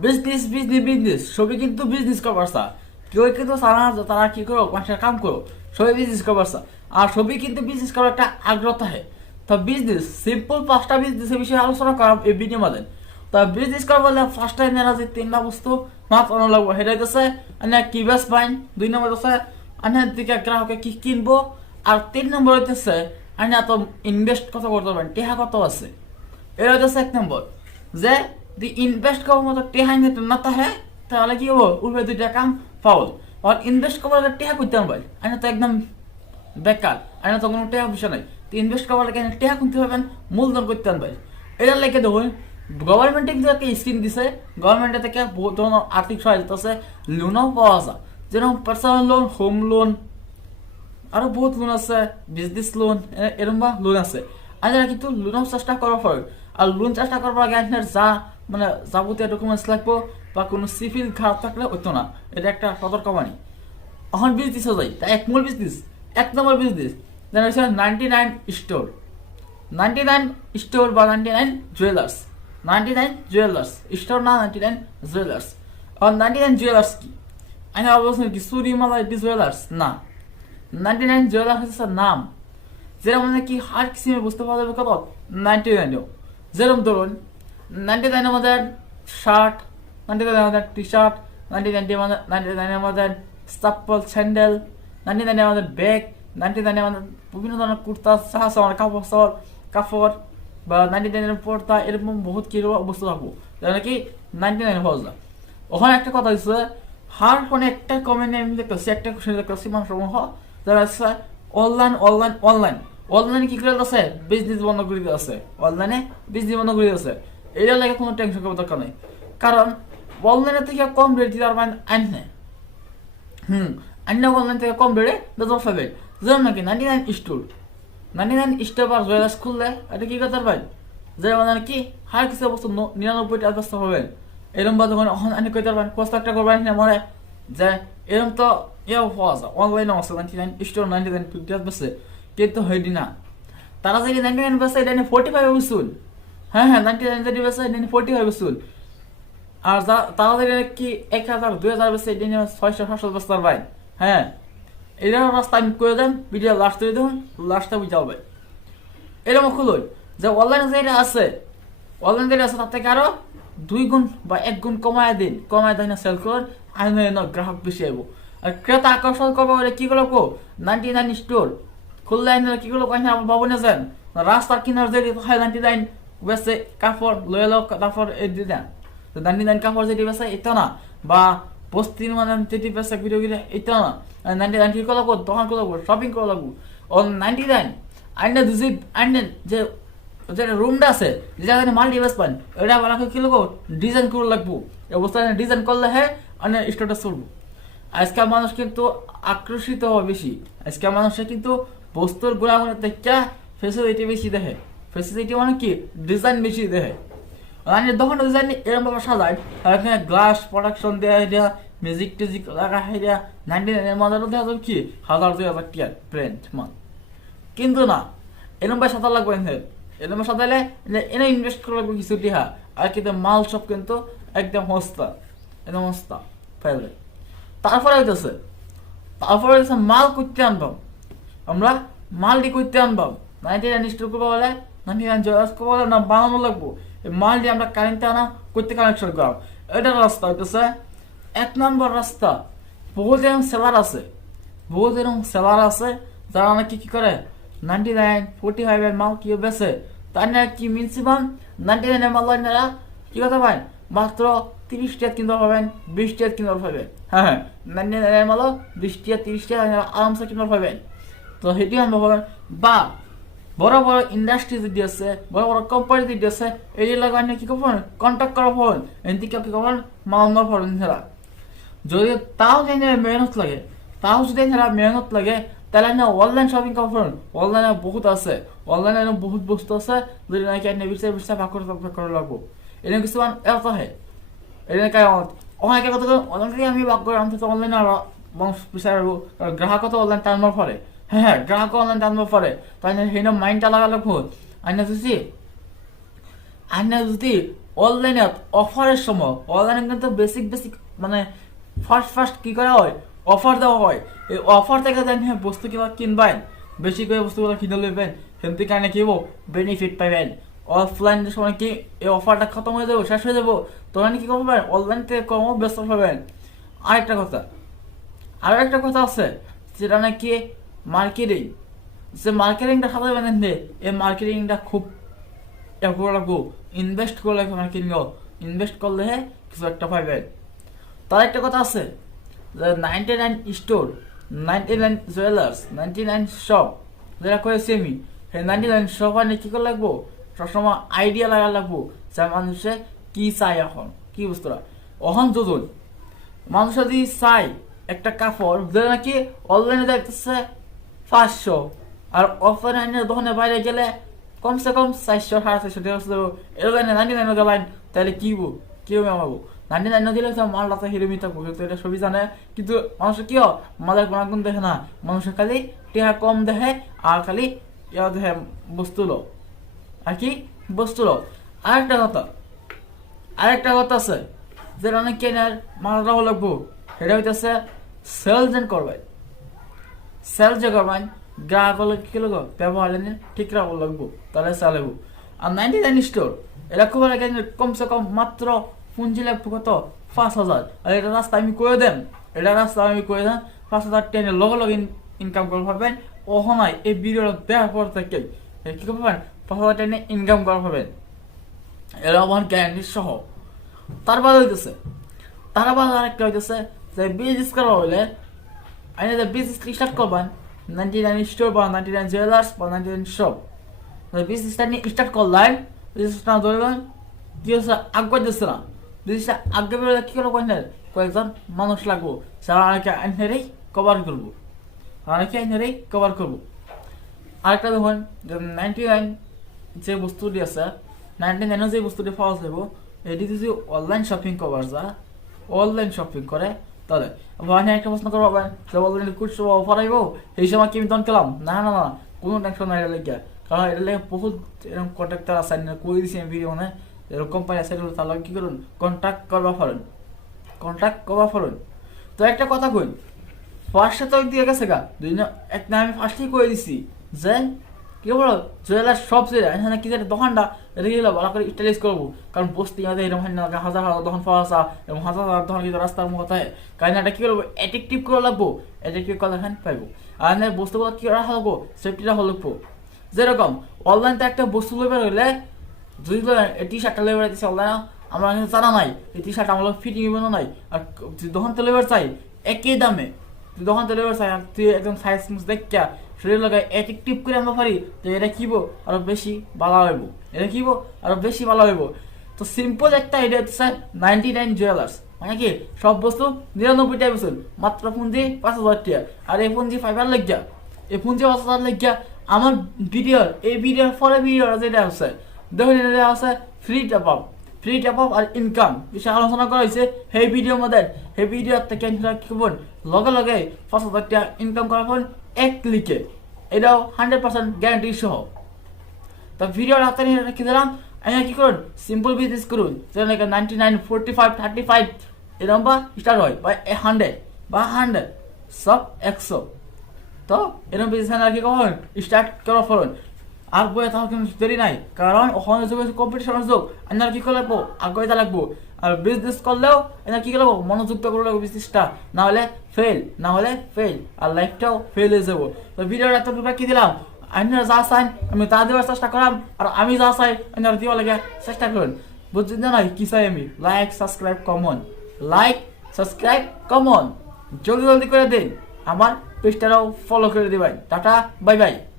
Business business business সবই কিন্তু business করবার কেউ কিন্তু সারা তারা কি করো মানুষের কাম করো সবই বিজনেস করবার আর সবই কিন্তু বিজনেস করার একটা আগ্রহ থাকে। তো বিজনেস সিম্পল 5টা বিজনেসের বিষয়ে আলোচনা করা এই ভিডিও মধ্যে। তো বিজনেস করবো বলে ফার্স্ট টাইম এরা যে 3টা বস্তু মাথানো লাগবো সেটা হইতেছে কি বেস পাইন, 2 নম্বর হচ্ছে দিকে গ্রাহকে কি কিনবো, আর 3 নম্বর হইতেছে তো ইনভেস্ট কত করতে পারেন, টেহা কত আছে। এটা হচ্ছে 1 নম্বর, যে দি ইনভেস্ট করার মতো টেহা না তাহে তাহলে কি হবো উঠবে 2টা কাম ফাউল। আর ইনভেস্ট করার টেহা করতে পারবেন তো একদম বেকার, তো কোনো টেহা বিষয় নাই। তো ইনভেস্ট করার লাগে টেহা কিনতে পারবেন, মূলধন করতে পারবেন। এটার লেগে দেখুন গভর্নমেন্টে কিন্তু একটা স্কিম দিছে, গভর্নমেন্টে থেকে বহুত ধরনের আর্থিক সহায়তা আছে, লোনও পাওয়া যায়, যেরকম পার্সোনাল লোন, হোম লোন, আরো বহুত লোন আছে, বিজনেস লোন, এরকম বা লোন আছে। আর যারা কিন্তু লোনও চেষ্টা করার পর, আর লোন চেষ্টা করার আগে আপনার যা মানে যাবতীয় ডকুমেন্টস লাগবো বা কোনো সিভিল খারাপ থাকলে হইতো না, এটা একটা সতর্কবাণী। এখন বিজনেস যাই, তাই এক মূল বিজনেস, 1 নম্বর বিজনেস যেটা হচ্ছে 99 স্টোর। 99 স্টোর বা 99 জুয়েলার্স, 99 জুয়েলার্স স্টোর না, 99 জুয়েলার্স। আর 99 জুয়েলার্স কি? আমি অবশ্যই কি সুরিমালা জুয়েলার্স না, 99 জুয়েলার্স হচ্ছে নাম, যেটা মানে কি হার কিসিমে বুঝতে পারা যাবে কত 99। যেরকম ধরুন 99 আমাদের শার্ট, 99 আমাদের টি শার্ট, 99 আমাদের চাপ্পল স্যান্ডেল, 99 আমাদের ব্যাগ, 99 আমাদের বিভিন্ন ধরনের কুর্তা সাহস আমার কাপড় বা 99 পর্দা, এরকম বহুত কি বস্তু থাকবো যেটা কি 99 পাওয়া যায়। ওখানে একটা কথা হচ্ছে হার ফোনে একটা কমেন্ট আমি দেখতেছি, একটা কোশ্চেন দেখতেছি মানুষ সমূহ যারা আছে অনলাইন অনলাইন অনলাইন অনলাইনে কি করে আছে, বিজনেস বন্ধ করে দিয়ে আছে, অনলাইনে বিজনেস বন্ধ করে দিয়েছে। এটার লাগে কোনো টেনশন করার দরকার নেই, কারণ অনলাইনের থেকে কম রেট দিতে পারবেন আইনে। অনলাইন থেকে কম রেটে বেতন পাবেন, যেমন নাকি 99 স্টোর, 99 স্টোর বা জুয়েলার্স খুললে এটা কি করতে পারবেন, যে মানে কি হার কিছু বস্তু 99টা ব্যস্ত পাবেন। এরকম বা যখন আমি কইতে পারবেন 5 লাখ টাকা করবেন মনে যে এরকম তো ইয়েও পাওয়া যায় অনলাইনে আছে 99 স্টোর 99 বেছে, কিন্তু হইডি না তারা যদি 99 বেছে এটা 45 বেসুন। হ্যাঁ 99 যদি বেছে এটা 45 বেসুন। আর তারা যদি কি 1000 2000 বেছে এটা 600 বেচতে পারবেন। হ্যাঁ এটা রাস্তা আমি করে দেন, ভিডিও লাস্ট করে দেখুন, লাস্টটা বুঝা হবে। এরকম খুলুন যে অনলাইনে যেটা আছে, অনলাইন যেটা আছে তার থেকে আরো 2 গুণ বা 1 গুণ কমায় দিন, কমায় দেন সেল করুন, আইনে গ্রাহক বেশি আইব। আর ক্রেতা আকর্ষণ করবো কি করবো 99 স্টোর খুললে আইনে কি করবো বাবু না যান রাস্তার কিনার যে 99 বেছে কাপড় লয়ে লোক তারপর এই দেন 99 কাপড় যেটি বেছে এটা না, বা বস্তির মানে যেটি বেছে ভিডিও গিরে এটা না, 99 কি করবো দোকান করবো শপিং করে লাগবো। ও 99 আইনে দুজি আইনে যে যেটা রুমটা আছে যেটা মাল্টি বেস পান এটা বানাকে কি লাগবো ডিজাইন করে লাগবো, এই অবস্থায় ডিজাইন করলে হ্যাঁ মানে স্টোরটা চলবো। আজকাল মানুষ কিন্তু আকর্ষিত হয় বেশি, আজকাল মানুষের কিন্তু বস্তুর গুণাগুণের থেকে ফেসিলিটি বেশি দেখে, ফেসিলিটি মানে কি ডিজাইন বেশি দেখে। দোকান ডিজাইন এরকম ভাবে সাজায়, আর এখানে গ্লাস প্রোডাকশন দেওয়া মিউজিক টিউজিক লাগা দেওয়া 99 মজারও দেওয়া যাবে কি 1000-2000 টিয়ার ব্র্যান্ড মান। কিন্তু না এরকম ভাই সাঁতার লাগবে, এরকম সাঁতারলে এনে ইনভেস্ট করা লাগবে কিছু টিহা, আর কিন্তু মাল সব কিন্তু একদম হস্তা, একদম হস্তা ফেলে। তারপরে হইতেছে মাল করতে আনবাম, আমরা মালটি করতে আনবাম 99 স্টোর করবো বলে 99 জয়েস করবো বলে না বানানো লাগবো, এই মালটি আমরা কারেন্টে আনা করতে কানেকশন করাম। এটার রাস্তা হইতেছে 1 নম্বর রাস্তা। বহুত এরকম সেলার আছে, বহুত এরকম সেলার আছে যারা অনেক কি করে 99 45 এর মাল কি বেছে, তার না কি মিনিমাম 99 এর মাল আপনারা কি কথা পায় মাত্র 30 টাকা কিনতে পারবেন, 20 টাকা কিনতে পারবেন। হ্যাঁ 99 এর মাল 20 টাকা 30 টাকা আরামসে কিনতে পারবেন। তো সেটি আমরা বলেন বা বড় বড় ইন্ডাস্ট্রি যদি আছে, বড় বড় কোম্পানি যদি আছে, এই লাগানে কি করবেন কন্ট্যাক্ট করা হন এদিকে কি করবেন মাল না ফরেন ছাড়া। যদি তাও যদি মেহনত লাগে, তাও যদি মেহনত লাগে তাহলে না অনলাইন শপিং করবেন, অনলাইনে বহুত আছে, অনলাইনে বহুত বস্তু আছে যদি নাকি আপনি বিচার ভাগ করে লাগবো। এনে কিছুমান এটা হয় এনে কাই অনেকে কথা অনলাইনে আমি ভাগ করে আনতে অনলাইনে মানুষ বিচারবো, গ্রাহক তো অনলাইন টার্মার পরে। হ্যাঁ গ্রাহক অনলাইন টার্মার পরে, তাই সেই মাইন্ডটা লাগা লাগবো। আইনা যদি অনলাইনে অফারের সময় অনলাইনে কিন্তু বেসিক মানে ফার্স্ট কি করা হয়, অফার দেওয়া হয়। এই অফার থেকে জানি বস্তু কিবা কিনবেন, বেশি করে বস্তুগুলো কিনে নেবেন, সেখান থেকে কারণে কি হবো বেনিফিট পাবেন। অফলাইনের সময় কি এই অফারটা খতম হয়ে যাবো, শেষ হয়ে যাবো, তখন কি করবেন অনলাইন থেকে কম ব্যস্ত পাবেন। আরেকটা কথা আছে, যেটা নাকি মার্কেটিং। যে মার্কেটিংটা খাতে পারেন, এই মার্কেটিংটা খুব লাগবো, ইনভেস্ট করলে মার্কেটিংও ইনভেস্ট করলে কিছু একটা পাইবেন। তার একটা কথা আছে যে 99 স্টোর, 99 জুয়েলার্স, 99 শপ যেটা করেছি আমি, সেই 99 শপ আনে কি করে লাগবো, সবসময় আইডিয়া লাগা লাগবো যে মানুষে কি চাই, এখন কি বুঝতরা অহন যোজন মানুষ যদি চাই একটা কাপড় যেটা নাকি অনলাইনে দেখতেছে 500, আর অফলাইনের দোকানে বাইরে গেলে কমসে কম 400 450 টাকা এরকম 99 গেলেন, তাহলে কি আমাবো 99 দিলে তো মাল রাতে হিরোমি থাকবো, এটা সবই জানে। কিন্তু মানুষের কি মালের কোনো গুণ দেখে না, মানুষের খালি টেহা কম দেখে আর খালি ইয়া দেখে বস্তু লো, আর কি বস্তু লো। আরেকটা কথা আছে, যেটা অনেক কেনার মালটা হলো লাগবো, সেটা হইতেছে সেলস এন্ড করবেন। সেলস যে করবেন গ্রাহক হলে কি লাগবো, ব্যবহার ঠিক রাখবো লাগবো, তাহলে চালাবো। আর 99 স্টোর এটা খুব কমসে কম মাত্র পুঁজি লাগবো কত 5,000। আর এটা রাস্তা আমি করে দেন, 5,000 টেনের লগে ইনকাম করে পাবেন। ওখানে এই ভিডিওটা দেওয়ার পর থেকে কি করবেন 5,000 টেনে ইনকাম করা পাবেন, এরা আমার গ্যারান্টি সহ। তারপর আরেকটা হইতেছে যে বিজনেস করা হইলে আপনি যে বিজনেস স্টার্ট করবেন 99 স্টোর বা 99 জুয়েলার্স বা 99 শপ, বিজনেসটা নিয়ে স্টার্ট করলেন, বিজনেসটা ধরবেন কি হচ্ছে আগে দিচ্ছে না, বিজনেসটা আগে বেরোলে কি করবো কয়েকজন মানুষ লাগবো, যারা আইনেরই কভার করবো, আরেকটা দেখুন যে 99 যে বস্তুটি আছে, 99 যে বস্তুটি পাওয়া যাব, এটি যদি অনলাইন শপিং কভার যা অনলাইন শপিং করে, তাহলে একটা প্রশ্ন করবো যে অনলাইনে কুচবো অফার আইব, এই সময় কি আমি দন খেলাম না, কোনো টেনশন নাই এটা লেগে, কারণ এটা লেগে বহুত এরকম কন্ট্রাক্টার আছে করে দিচ্ছি আমি ভিডিও, এরকম কোম্পানি আছে, তাহলে কি করুন কন্ট্যাক্ট করবা ফরেন। তো একটা কথা কই, ফার্স্টে তো দিয়ে গেছে গা একটা আমি ফার্স্টেই করে দিছি যে কি বলো জুয়েলার সব যে এখানে কি দোকানটা এটা কি ভালো করে স্টাইলিশ করবো, কারণ বসতে আমাদের এরকম হাজার দোকান পাওয়া আসা এবং হাজার দোকান কিন্তু রাস্তার মতো হয়, কারণ এটা কি করবো অ্যাট্রাকটিভ করে লাগবো, অ্যাট্রাকটিভ করে এখানে পাইবো। আর বস্তুগুলো কি রাখা লাগবো, সেফটিটা হলো যেরকম অনলাইনতে একটা বস্তু লেবার হইলে যদি টি শার্টটা লেবার দিচ্ছে অনলাইনে, আমার কিন্তু জানা নাই এই টি শার্ট আমার ফিটিং ইভেনও নাই, আর দোকান তো লেবার চাই একই দামে, তুই দোকান তো লেবার চাই, আর তুই একদম সাইজ দেখা শরীর লাগায় অ্যাট্রাকটিভ করে আমরা পারি, তো এটা কিবো আরো বেশি ভালো হইব, তো সিম্পল একটা আইডিয়া হচ্ছে 99 জুয়েলার্স, মানে কি সব বস্তু 99 টাকা বছর মাত্র পুঁজি 5,000 টাকা, আর এই পুঁজি 5,000 লেগিয়া আমার এই ভিডিওর পরে ভিডিওটা যেটা আছে দেখুন, এটা আছে ফ্রি টপ আপ আর ইনকাম বিষয়ে আলোচনা করা হয়েছে সেই ভিডিওর মধ্যে। সেই ভিডিও থেকে কি করবেন লগে 5,000 টাকা ইনকাম করার পর এক ক্লিকে, এটাও 100% গ্যারান্টি সহ। তো ভিডিওর হাতে নিয়ে রেখে দিলাম, আমি কি করুন সিম্পল বিজনেস করুন, যেমন 99 45 35 এরকম বা স্টার্ট হয় বা 100 সব 100, তো এরকম বিজনেস আর কি কখন স্টার্ট করা ফলন। আর বই তাহলে কিন্তু দেরি নাই, কারণ ওখানে যুগ কম্পিটিশনের যুগ, আপনার কি করে লাগবো আগে লাগবো, আর বিজনেস করলেও এনার কি করবো মনোযুক্ত করে লাগবো বিজনেসটা, না হলে ফেল আর লাইফটাও ফেল হয়ে যাবো। তো ভিডিওটা এত কি দিলাম, আপনারা যা চান আমি তা দেওয়ার চেষ্টা করাম, আর আমি যা চাই আপনারা দেওয়া লাগে চেষ্টা করুন। বুঝছেন না কি চাই আমি, লাইক সাবস্ক্রাইব কমন জলদি করে দিন, আমার পেজটাও ফলো করে দিবেন। Tata bye bye.